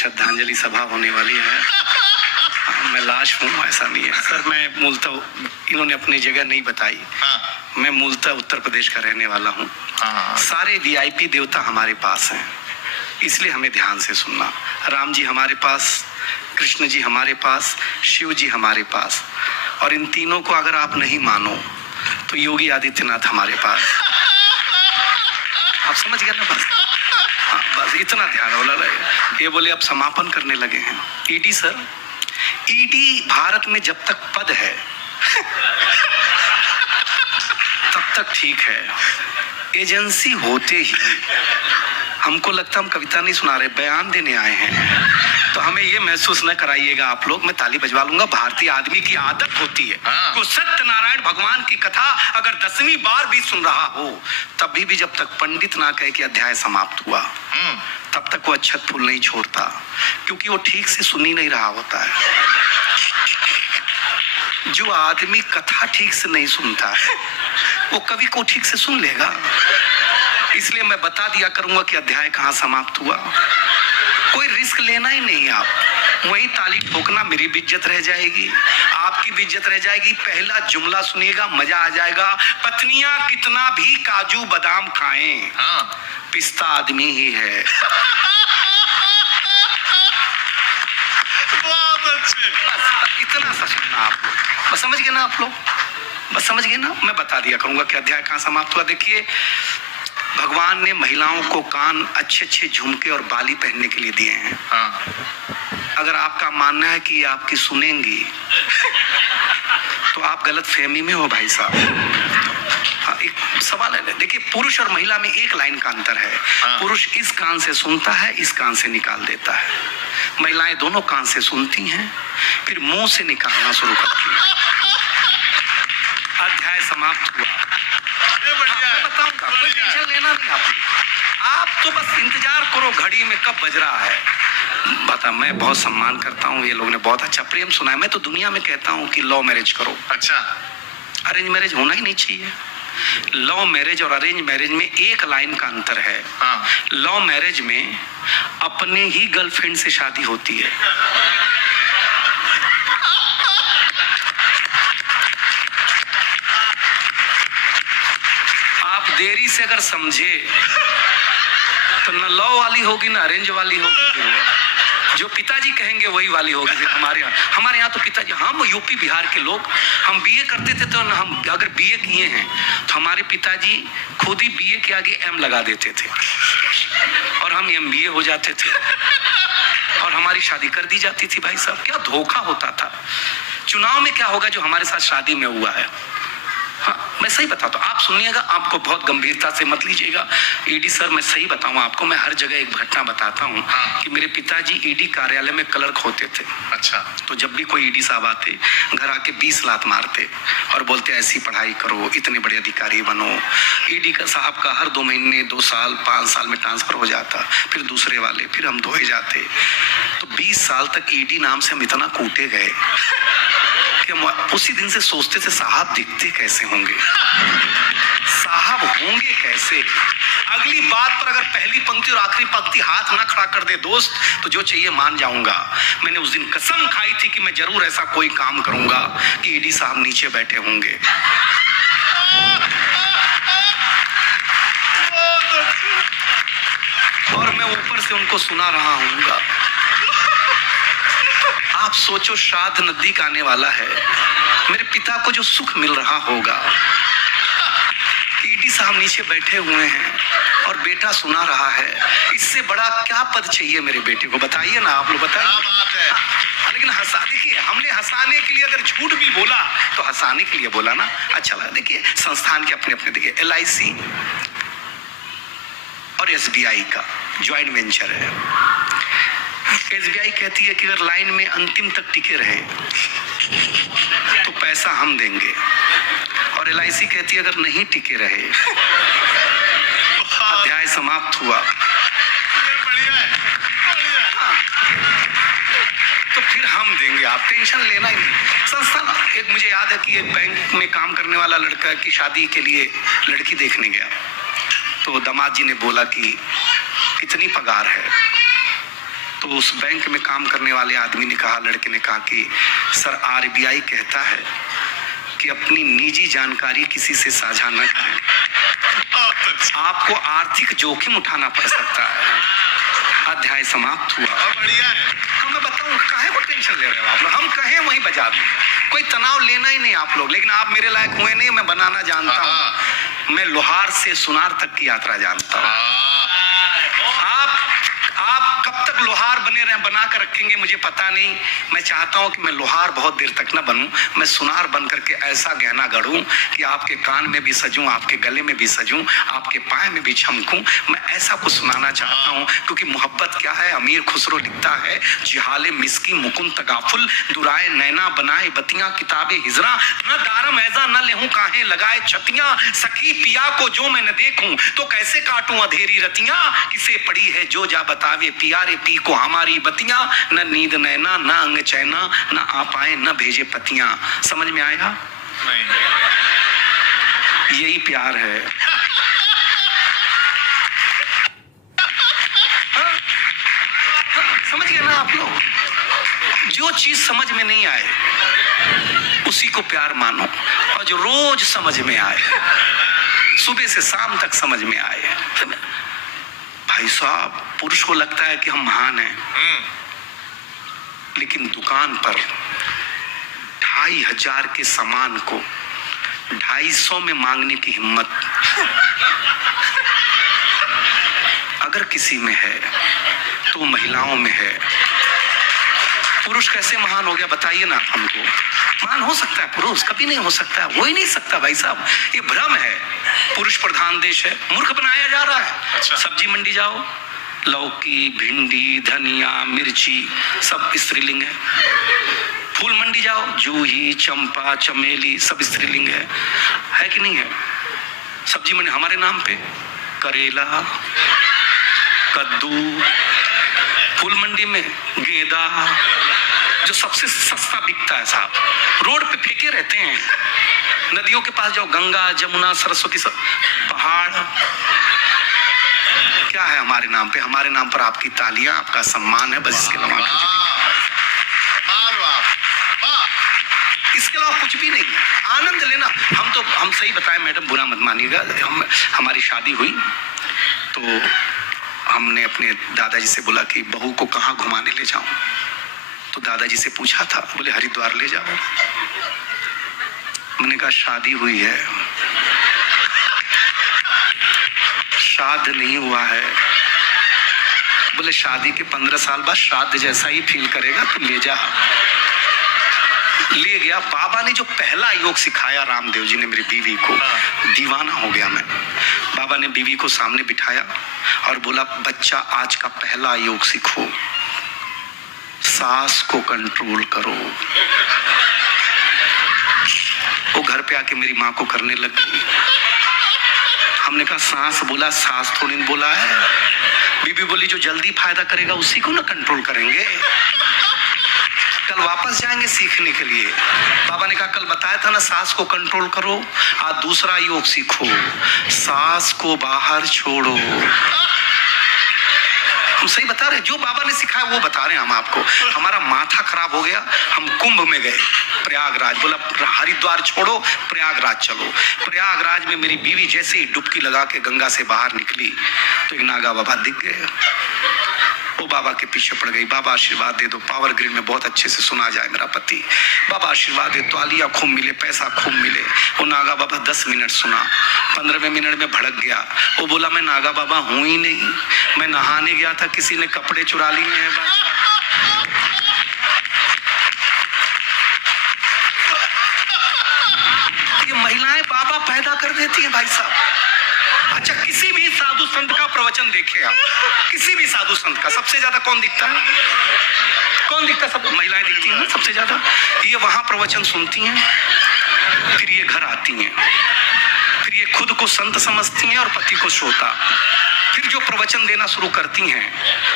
श्रद्धांजलि सभा होने वाली है। मैं लाश हूँ, ऐसा नहीं है सर। मैं मूलतः, इन्होंने अपनी जगह नहीं बताई। मैं मूलतः उत्तर प्रदेश का रहने वाला हूँ। सारे वीआईपी देवता हमारे पास हैं, इसलिए हमें ध्यान से सुनना। राम जी हमारे पास, कृष्ण जी हमारे पास, शिव जी हमारे पास, और इन तीनों को अगर आप नहीं मानो तो योगी आदित्यनाथ हमारे पास। आप समझ गए ना? बस हाँ, बस इतना ध्यान वाला रहे। ये बोले अब समापन करने लगे हैं। ईडी सर, ईडी भारत में जब तक पद है तब तक ठीक है। एजेंसी होते ही हमको लगता हम कविता नहीं सुना रहे, बयान देने आए हैं, तो हमें ये महसूस न कराइएगा आप लोग। मैं ताली बजवा लूंगा। भारतीय आदमी की आदत होती है तो सत्यनारायण भगवान की कथा अगर 10वीं बार भी सुन रहा हो तभी भी जब तक पंडित ना कहे कि अध्याय समाप्त हुआ तब तक वो अक्षत फूल नहीं छोड़ता, क्योंकि वो ठीक से सुन ही नहीं रहा होता है। जो आदमी कथा ठीक से नहीं सुनता है वो कवि को ठीक से सुन लेगा। इसलिए मैं बता दिया करूंगा कि अध्याय कहाँ समाप्त हुआ। कोई रिस्क लेना ही नहीं। आप वही ताली ठोकना, मेरी भी इज्जत रह जाएगी, आपकी भी इज्जत रह जाएगी। पहला जुमला सुनिएगा, मजा आ जाएगा। पत्नियां कितना भी काजू बादाम खाएं, पिस्ता आदमी ही है। बहुत अच्छे। इतना सा सुनना आप लोग। बस समझ गए ना आप लोग? बस समझ गए ना? मैं बता दिया करूंगा कि अध्याय कहाँ समाप्त हुआ। देखिए, भगवान ने महिलाओं को कान, अच्छे अच्छे झुमके और बाली पहनने के लिए दिए हैं। अगर आपका मानना है कि आपकी सुनेंगी तो आप गलत फहमी में हो भाई साहब। एक सवाल है। देखिए, पुरुष और महिला में एक लाइन का अंतर है। पुरुष इस कान से सुनता है, इस कान से निकाल देता है। महिलाएं दोनों कान से सुनती हैं, फिर मुंह से निकालना शुरू करती हैं। अध्याय समाप्त हुआ। मैं बताऊंगा, कोई टेंशन लेना नहीं। आप तो बस इंतजार करो घड़ी में कब बज रहा है। बता, मैं बहुत सम्मान करता हूँ, ये लोग ने बहुत अच्छा प्रेम सुना है। मैं तो दुनिया में कहता हूँ कि लव मैरिज करो। अच्छा, अरेंज मैरिज होना ही नहीं चाहिए। लव मैरिज और अरेंज मैरिज में एक लाइन का अंतर है। लव मैरिज में अपने ही गर्लफ्रेंड से शादी होती है। आप देरी से अगर समझे तो न लव वाली होगी ना अरेंज वाली होगी। जो पिताजी कहेंगे वही वाली होगी। हमारे यहाँ तो पिताजी, हम यूपी बिहार के लोग, हम बीए करते थे तो हम अगर बीए किए हैं तो हमारे पिताजी खुद ही बीए के आगे एम लगा देते थे और हम एमबीए हो जाते थे और हमारी शादी कर दी जाती थी। भाई साहब, क्या धोखा होता था। चुनाव में क्या होगा जो हमारे साथ शादी में हुआ है। हाँ, मैं सही बताता हूँ, आप सुनिएगा, आपको बहुत गंभीरता से मत लीजिएगा। ईडी सर, मैं सही बताऊँ आपको, मैं हर जगह एक घटना बताता हूँ कि मेरे पिताजी ईडी कार्यालय में क्लर्क होते थे। अच्छा, तो जब भी कोई ईडी साहब आते, घर आके 20 लात मारते और बोलते ऐसी पढ़ाई करो, इतने बड़े अधिकारी बनो। ईडी का साहब का हर 2 महीने, 2 साल, 5 साल में ट्रांसफर हो जाता, फिर दूसरे वाले, फिर हम धोए जाते। तो 20 साल तक ईडी नाम से हम इतना कूटे गए कि हम उसी दिन से सोचते थे साहब दिखते कैसे होंगे, साहब होंगे कैसे। अगली बात पर अगर पहली पंक्ति और आखिरी पंक्ति हाथ ना खड़ा कर दे दोस्त, तो जो चाहिए मान जाऊंगा। मैंने उस दिन कसम खाई थी कि मैं जरूर ऐसा कोई काम करूंगा कि ईडी साहब नीचे बैठे होंगे। और मैं ऊपर से उनको सुना रहा हूँगा। आप सोचो, श्राद्ध नजदीक आने वाला है, मेरे पिता को जो सुख मिल रहा होगा। ईडी साहब नीचे बैठे हुए हैं और बेटा सुना रहा है। इससे बड़ा क्या पद चाहिए मेरे बेटे को? बताइए ना आप लोग, बताइए। क्या बात है। लेकिन देखिए, हमने हंसाने के लिए अगर झूठ भी बोला तो हंसाने के लिए बोला ना, अच्छा लगा। देखिए, संस्थान के अपने अपने, देखिए LIC और SBI का ज्वाइंट वेंचर है। SBI कहती है कि अगर लाइन में अंतिम तक टिके रहे तो पैसा हम देंगे, और LIC कहती है अगर नहीं टिके रहे, अध्याय समाप्त हुआ, तो फिर हम देंगे। आप टेंशन लेना ही नहीं। संस्थान, एक मुझे याद है कि एक बैंक में काम करने वाला लड़का की शादी के लिए लड़की देखने गया, तो दामाद जी ने बोला कि कितनी पगार है, तो तो उस बैंक में काम करने वाले आदमी ने कहा, लड़के ने कहा कि सर RBI कहता है कि अपनी निजी जानकारी किसी से साझा न करें, आपको आर्थिक जोखिम उठाना पड़ सकता है। अध्याय समाप्त हुआ। बढ़िया है। तो मैं बताऊं काहे को टेंशन ले रहे हो आप लोग, हम कहें वहीं बजा दें, कोई तनाव लेना ही नहीं आप लोग। लेकिन आप मेरे लायक हुए नहीं, मैं बनाना जानता हूँ, मैं लोहार से सुनार तक की यात्रा जानता हूँ। आप कब तक लोहार बने रहे, बना कर रखेंगे मुझे पता नहीं। मैं चाहता हूं कि मैं लोहार बहुत देर तक न बनूं, मैं सुनार बन करके ऐसा गहना गढ़ूं कि आपके कान में भी सजूं, आपके गले में भी सजूं, आपके पाए में भी चमकूं। मैं ऐसा कुछ सुनाना चाहता हूं, क्योंकि मोहब्बत क्या है। अमीर खुसरो लिखता है, जिहाले मिस्की मुकुंद तगाफुल, दुराए नैना बनाए बतियां किताबे हिजरा, न दारम ऐजा न लेहूं काहे लगाए छतियां, सखी पिया को जो मैं न देखूं तो कैसे काटूं अधेरी रतियां, किसे पड़ी है जो जा बतावे पियारे पी को हमारी बतियां, न नींद नैना न अंग चैना, न आ पाए न भेजे पतियां। समझ में आएगा? नहीं। यही प्यार है। समझ गए ना आप लोग? जो चीज समझ में नहीं आए उसी को प्यार मानो, और जो रोज समझ में आए, सुबह से शाम तक समझ में आए। भाई साहब, पुरुष को लगता है कि हम महान हैं, लेकिन दुकान पर 2500 के सामान को 250 में मांगने की हिम्मत अगर किसी में है तो महिलाओं में है। पुरुष कैसे महान हो गया बताइए ना हमको। महान हो सकता है पुरुष? कभी नहीं हो सकता, हो ही नहीं सकता भाई साहब, ये भ्रम है। पुरुष प्रधान देश है, मूर्ख बनाया जा रहा है। अच्छा। सब्जी मंडी जाओ, लौकी भिंडी धनिया मिर्ची सब स्त्रीलिंग है। फूल मंडी जाओ, जूही चंपा चमेली सब स्त्रीलिंग है कि नहीं है? सब्जी मंडी हमारे नाम पे करेला कद्दू, फूल मंडी में गेंदा, जो सबसे सस्ता बिकता है साहब, रोड पे फेंके रहते हैं। नदियों के पास जाओ, गंगा जमुना सरस्वती सब पहाड़, क्या है हमारे नाम पे? हमारे नाम पर आपकी तालियां, आपका सम्मान है, बस इसके अलावा इसके अलावा कुछ भी नहीं है। आनंद लेना। हम सही बताएं मैडम, बुरा मत मानिएगा, हमारी शादी हुई तो हमने अपने दादाजी से बोला कि बहू को कहाँ घुमाने ले जाऊं, तो दादाजी से पूछा था, बोले हरिद्वार ले जाओ। मैंने कहा शादी हुई है, श्राद्ध नहीं हुआ है। बोले शादी के 15 साल बाद श्राद्ध जैसा ही फील करेगा, तो ले जा। ले गया। बाबा ने जो पहला योग सिखाया रामदेव जी ने मेरी बीवी को, दीवाना हो गया मैं। बाबा ने बीवी को सामने बिठाया और बोला, बच्चा आज का पहला योग सीखो, सांस को कंट्रोल करो। वो घर पे आके मेरी माँ को करने लगी। हमने कहा सांस बोला, सांस थोड़ी न बोला है। बीबी बोली जो जल्दी फायदा करेगा उसी को ना कंट्रोल करेंगे, कल वापस जाएंगे सीखने के लिए। बाबा ने कहा कल बताया था ना सांस को कंट्रोल करो, आज दूसरा योग सीखो, सांस को बाहर छोड़ो। हम सही बता रहे, जो बाबा ने सिखाया वो बता रहे हैं हम आपको। हमारा माथा खराब हो गया, हम कुंभ में गए प्रयागराज। बोला हरिद्वार छोड़ो, प्रयागराज चलो। प्रयागराज में मेरी बीवी जैसे ही डुबकी लगा के गंगा से बाहर निकली तो एक नागा बाबा दिख गए। वो बाबा के पीछे पड़ गई, बाबा आशीर्वाद दे दो। पावर ग्रिड में बहुत अच्छे से सुना जाए मेरा पति, बाबा आशीर्वाद दे, तालियां खूब मिले, पैसा खूब मिले। वो नागा बाबा 10 मिनट सुना, 15वें मिनट में भड़क गया। वो बोला मैं नागा बाबा हूं ही नहीं, मैं नहाने गया था, किसी ने कपड़े चुरा लिए हैं। ये महिलाएं बाबा पैदा कर देती है भाई साहब। अच्छा, किसी भी साधु संत का प्रवचन देखे आप, किसी भी साधु संत का सबसे ज्यादा कौन दिखता है? कौन दिखता है? सब महिलाएं दिखती हैं सबसे ज्यादा। ये वहां प्रवचन सुनती हैं, फिर ये घर आती हैं, फिर ये खुद को संत समझती हैं और पति को श्रोता। फिर जो प्रवचन देना शुरू करती हैं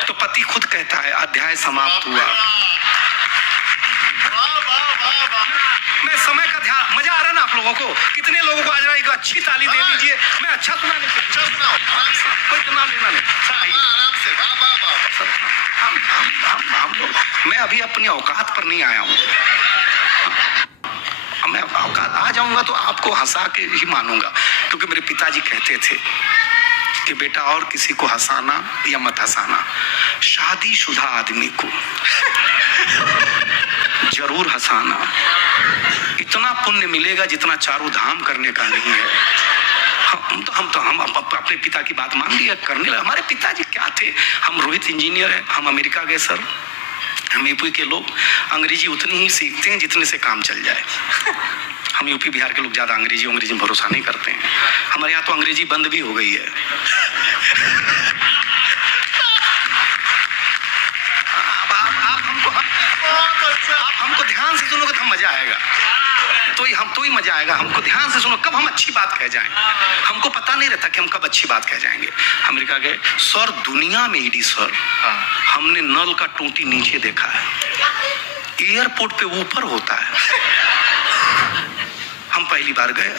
तो पति खुद कहता है अध्याय समाप्त हुआ। मैं समय का ध्यान, मजा आ रहा है ना आप लोगों को? कितने लोगों को आज एक अच्छी ताली दे दीजिए। मैं अच्छा सुना नहीं, कोई सुना लेना नहीं। से, वाह वाह वाह। हम लोग, मैं अभी अपनी औकात पर नहीं आया हूँ। मैं औकात आ जाऊंगा तो आपको हंसा के ही मानूंगा, क्योंकि मेरे पिताजी कहते थे कि बेटा और किसी को हंसाना या मत हंसाना, शादीशुदा आदमी को जरूर हंसाना। इतना पुण्य मिलेगा जितना चारों धाम करने का नहीं है। हम अपने पिता की बात मान लिया, करने लगे। हमारे पिताजी क्या थे, हम रोहित इंजीनियर है, हम अमेरिका गए सर। हम यूपी के लोग अंग्रेजी उतनी ही सीखते हैं जितने से काम चल जाए। हम यूपी बिहार के लोग ज्यादा अंग्रेजी में भरोसा नहीं करते हैं। हमारे यहाँ तो अंग्रेजी बंद भी हो गई है। आप हमको ध्यान से सुनोगे तो हम मजा आएगा, तो ही मजा आएगा। हमको ध्यान से सुनो, कब हम अच्छी बात कह जाएं। हमको पता नहीं रहता कि हम कब अच्छी बात कह जाएंगे। अमेरिका गए सर, दुनिया में ईडी सर, हमने नल का टूटी नीचे देखा है, एयरपोर्ट पे ऊपर होता है। हम पहली बार गए,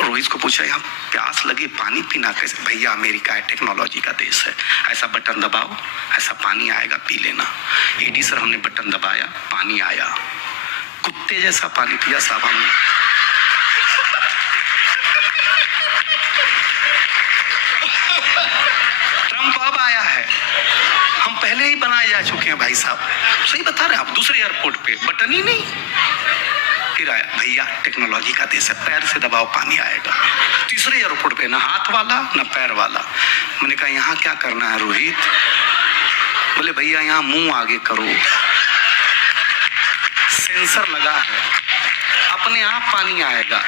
रोहित को पूछा यहाँ प्यास लगी, पानी पीना कैसे? भैया अमेरिका है, टेक्नोलॉजी का देश है, ऐसा बटन दबाओ, ऐसा पानी आएगा, पी लेना। ईडी सर, हमने बटन दबाया, पानी आया, कुत्ते जैसा पानी पिया साहब हमने। ट्रम्प अब आया है, हम पहले ही बनाए जा चुके हैं भाई साहब, सही बता रहे हैं आप। दूसरे एयरपोर्ट पे बटन ही नहीं, फिर आया, भैया टेक्नोलॉजी का देश है, पैर से दबाओ पानी आएगा। तीसरे एयरपोर्ट पे ना हाथ वाला ना पैर वाला। मैंने कहा यहाँ क्या करना है रोहित? बोले भैया यहाँ मुंह आगे करो, सेंसर लगा है, अपने आप पानी आएगा।